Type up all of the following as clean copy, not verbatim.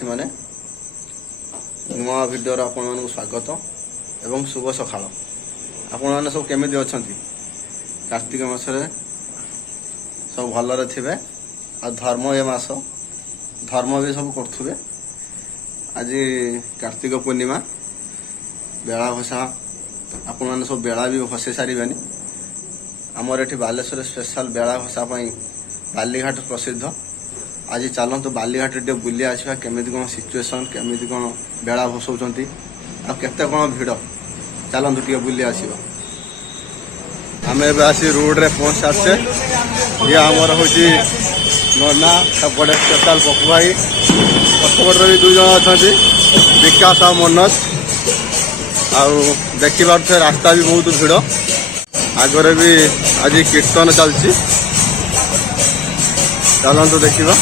साथी माने नुआ वीडियो आपण मानक स्वागत एवं शुभ सकाळ। आपण माने सब केमिति अछंती? कार्तिक मासरे सब भलरे थिबे आ धर्म ए मास धर्म भी सब करथुबे। आज कार्तिक पूर्णिमा बेला भसा आपण माने सब बेला भी भसे सारिबानी। आमर एठी बालेश्वर स्पेशल बेला भसा पई बालीघाट प्रसिद्ध। आज चलत बालीघाट टे बुली आसवा केमिति कोन सिचुएशन केमिति कोन बेला भसौचंती आ केते कोन भिड़ चलत टे बुली आसीबा। आमे बे आसी रोड रे पहुंच सारछे। ये हमर होची नोना सबडे स्पेशल पकुभाई पछपट भी दुई जन अछंती विकास आ मनोज आ देखि बार रास्ता भी बहुत भिड़। आगरे भी आज कीर्तन चलची चलतु देखा।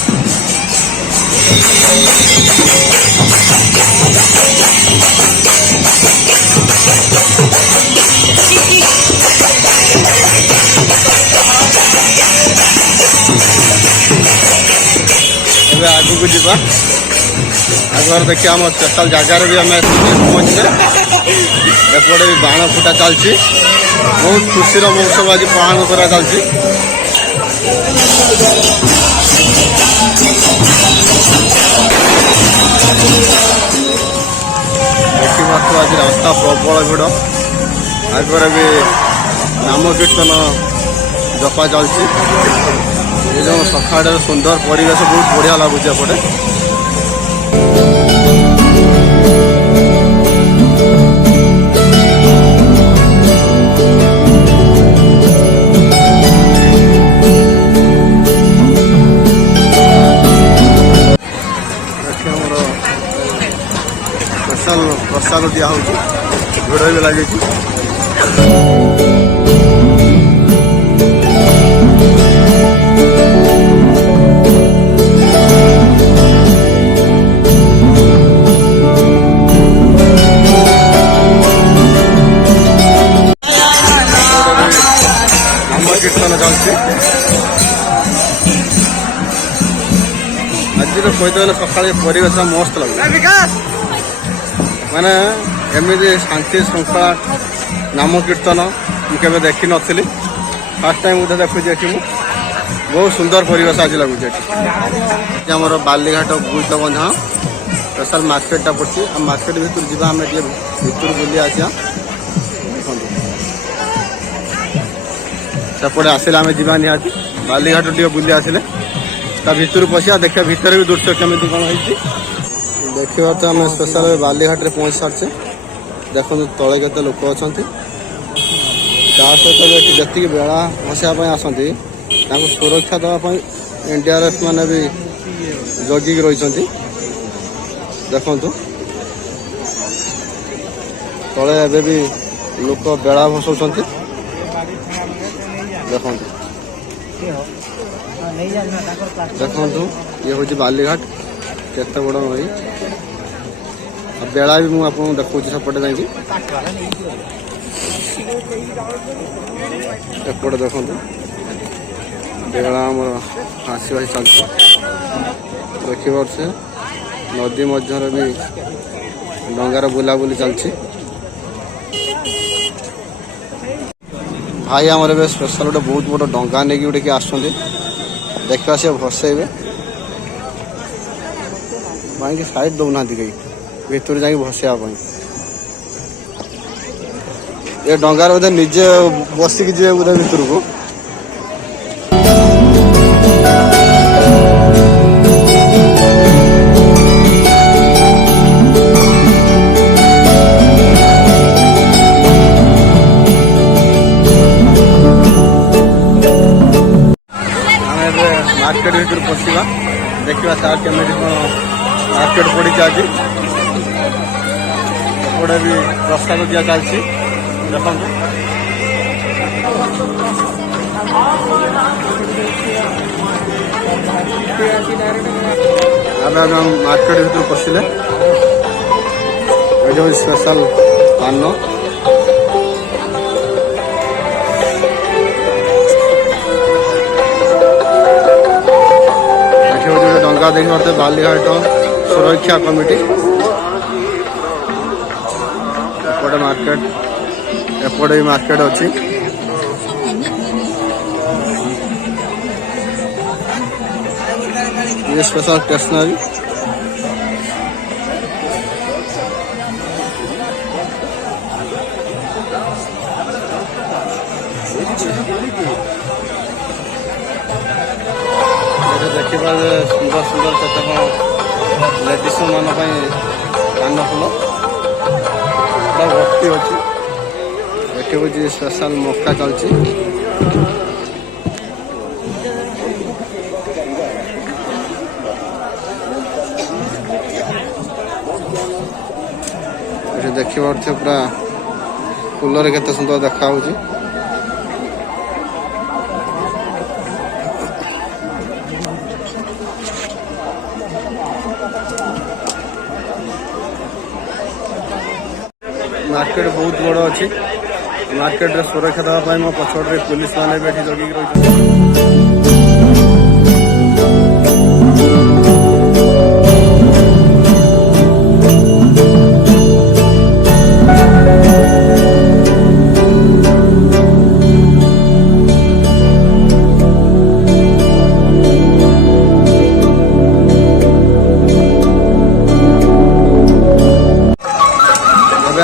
आगू को जीवा आगे देखिए आम स्पेशल जगार भी आम पहुँचे। एपटे भी बाण फुटा चलती बहुत खुशी महोत्सव आज पालन करा चलती। देखा आज रास्ता प्रबल भिड़। आगे भी नाम कीर्तन जपा चलती। ये जो सकाळ सुंदर परिवेश बहुत बढ़िया लगुच एपटे। प्रसाद दिया हो भिड़ भी लगे। नाम कीर्तन चलती। आज कहते सका परिवेश मस्त लगे माने एमती शांति श्रृंखला नाम कीर्तन मुझे देखी नी। फास्ट टाइम मुझे देखुचे बहुत सुंदर परिवेश आज लगुच। आमर बालीघाट गुईत बंधा स्पेशल मार्केटा पड़ी। मार्केट भर जा भर बुली आसा सेपटे आसे आम जा निहाती बालीघाट टे बुली आसिले भर पशिया देखा भितर भी दृश्य केमी कौन हो देखा। तो आम स्पेशल बालीघाट रे पहुंच सारे। देखो तले केते लोक अच्छा सहित जी बेला भसापी आसती सुरक्षा देवाई एनडीआरएफ मैंने भी जगिक रही। देखु तले एवं भी लोक बेला भसौं। देखु देखु ये हूँ बालीघाट केते बड़ नई। बेला भी मुझे देखा सेपटे जा एपटे देखो बेला आसी भाई चलती। देखिए नदी मध्य भी डंगार बुलाबुली चलती। भाई आमर ए स्पेशल गोटे बहुत बड़ डंगा नहीं गोटे किए आस देखा सी भसेबे भाई साइड दौना कहीं भीतर जा भसैया ये डंगार बोधे निजे बसिक जी बोधे भीतर को। मार्केट भीतर पशिवा देखा तार केमी मार्केट पड़ी आज एपटे भी प्रसाद दिया चलती। देखो मार्केट भीतर पशिले ये स्पेशल पान देखिए डंगा देखिए बालीघाट सुरक्षा कमिटी एपटे मार्केट एपटे भी मार्केट अच्छी ये स्पेशल स्टेशनरी देखा सुंदर सुंदर केतक लेडीज मान कान फुल पूरा भर्ती अच्छी एटी हूँ स्पेशल मक्का चलती देखिए पूरा फुलर केते सुंदर देखा मार्केट बहुत बड़ अच्छी मार्केट रे सुरक्षा देवाई मो पछोड़े पुलिस मैंने बैठी जगी रही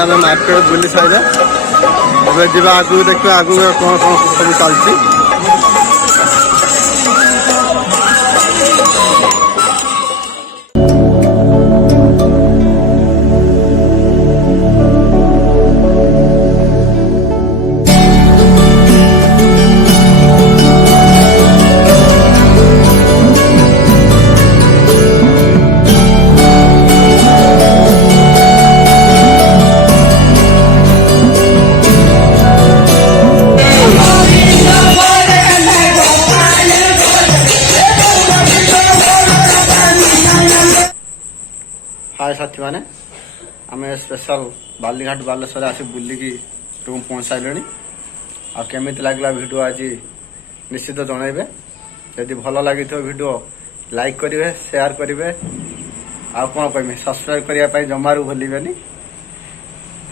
आम मार्केट बुली सारे जा आगू देखिए आगू कौन कौन सब चलती हाय साथी मैंने आम स्पेशल बालीघाट बालेश्वर आसी बुलिकी रूम पहुँच सारे आमी लगला वीडियो आज निश्चित जनइबे यदि भल लगी वीडियो लाइक करेंगे शेयर करेंगे आ कौन कहमी सब्सक्राइब करने जमारू भूलें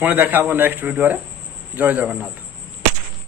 पुणी देखा नेक्स्ट वीडियो जय जगन्नाथ।